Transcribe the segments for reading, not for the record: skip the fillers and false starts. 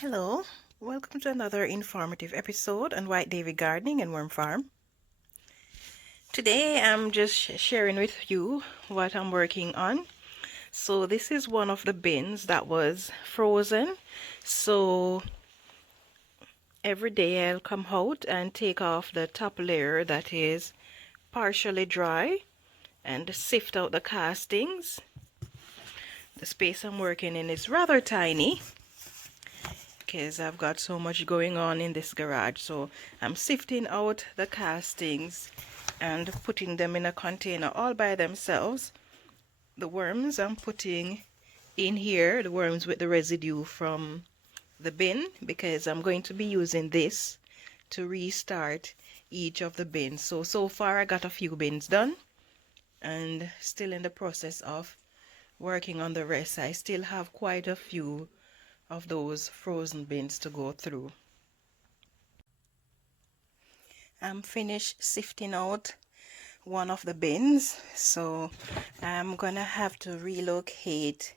Hello, welcome to another informative episode on White Davy Gardening and Worm Farm. Today I'm just sharing with you what I'm working on. So this is one of the bins that was frozen. So every day I'll come out and take off the top layer that is partially dry and sift out the castings. The space I'm working in is rather tiny because I've got so much going on in this garage. So I'm sifting out the castings and putting them in a container all by themselves. The worms I'm putting in here, the worms with the residue from the bin, because I'm going to be using this to restart each of the bins. So far I got a few bins done and still in the process of working on the rest. I still have quite a few of those frozen bins to go through. I'm finished sifting out one of the bins, so I'm gonna have to relocate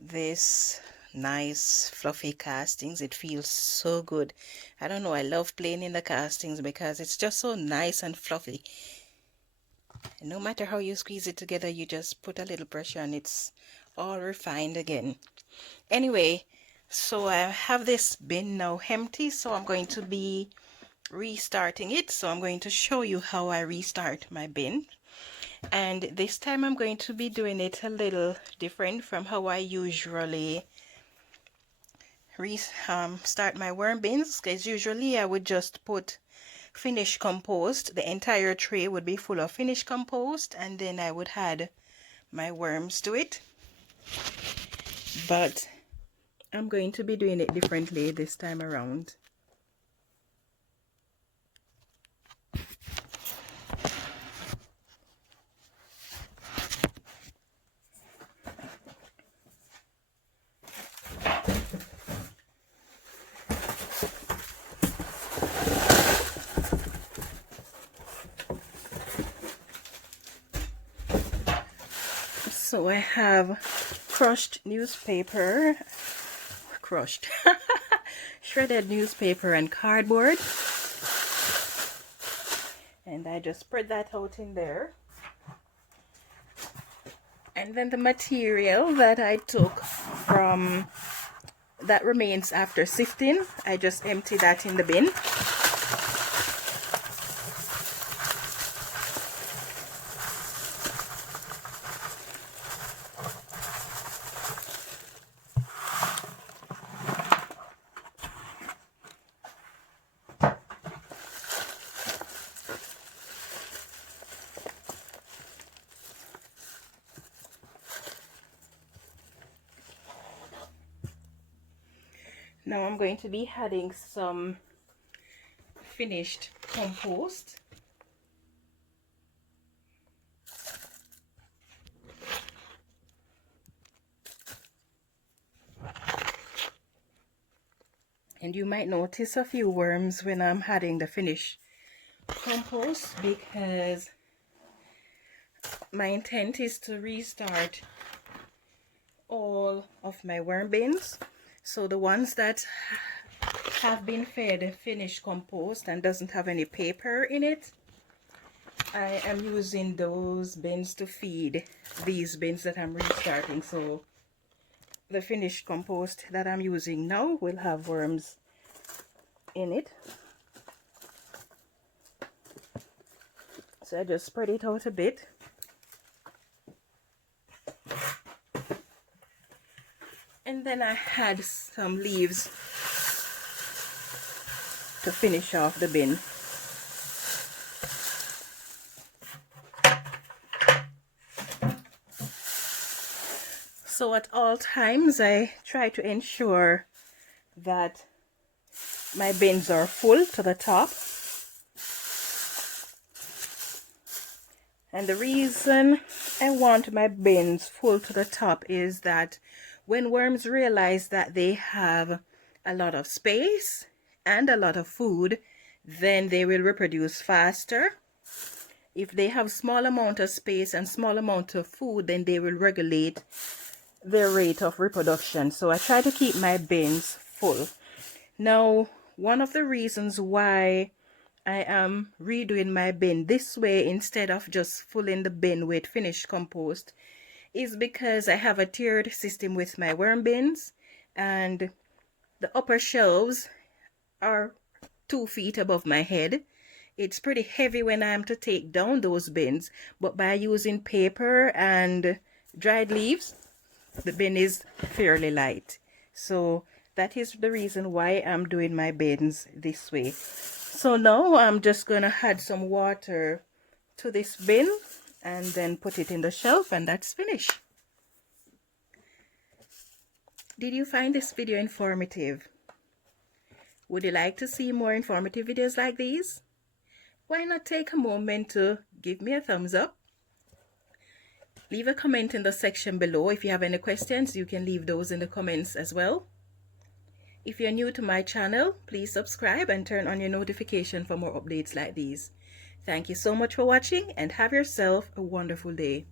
this nice fluffy castings. It feels so good. I don't know, I love playing in the castings because it's just so nice and fluffy. And no matter how you squeeze it together, you just put a little pressure and it's all refined again. Anyway, so I have this bin now empty, so I'm going to be restarting it. So I'm going to show you how I restart my bin, and this time I'm going to be doing it a little different from how I usually start my worm bins, because usually I would just put finished compost. The entire tray would be full of finished compost and then I would add my worms to it. But I'm going to be doing it differently this time around. So I have crushed newspaper, shredded newspaper and cardboard, and I just spread that out in there. And then the material that I took from that remains after sifting, I just empty that in the bin. Now I'm going to be adding some finished compost. And you might notice a few worms when I'm adding the finished compost, because my intent is to restart all of my worm bins. So the ones that have been fed finished compost and doesn't have any paper in it, I am using those bins to feed these bins that I'm restarting. So the finished compost that I'm using now will have worms in it. So I just spread it out a bit. And then I had some leaves to finish off the bin. So at all times I try to ensure that my bins are full to the top. And the reason I want my bins full to the top is that when worms realize that they have a lot of space and a lot of food, then they will reproduce faster. If they have small amount of space and small amount of food, then they will regulate their rate of reproduction. So I try to keep my bins full. Now, one of the reasons why I am redoing my bin this way instead of just filling the bin with finished compost is because I have a tiered system with my worm bins, and the upper shelves are 2 feet above my head. It's pretty heavy when I'm to take down those bins, but by using paper and dried leaves, the bin is fairly light. So that is the reason why I'm doing my bins this way. So now I'm just gonna add some water to this bin and then put it in the shelf, and that's finished. Did you find this video informative? Would you like to see more informative videos like these? Why not take a moment to give me a thumbs up? Leave a comment in the section below. If you have any questions, you can leave those in the comments as well. If you're new to my channel, please subscribe and turn on your notification for more updates like these. Thank you so much for watching, and have yourself a wonderful day.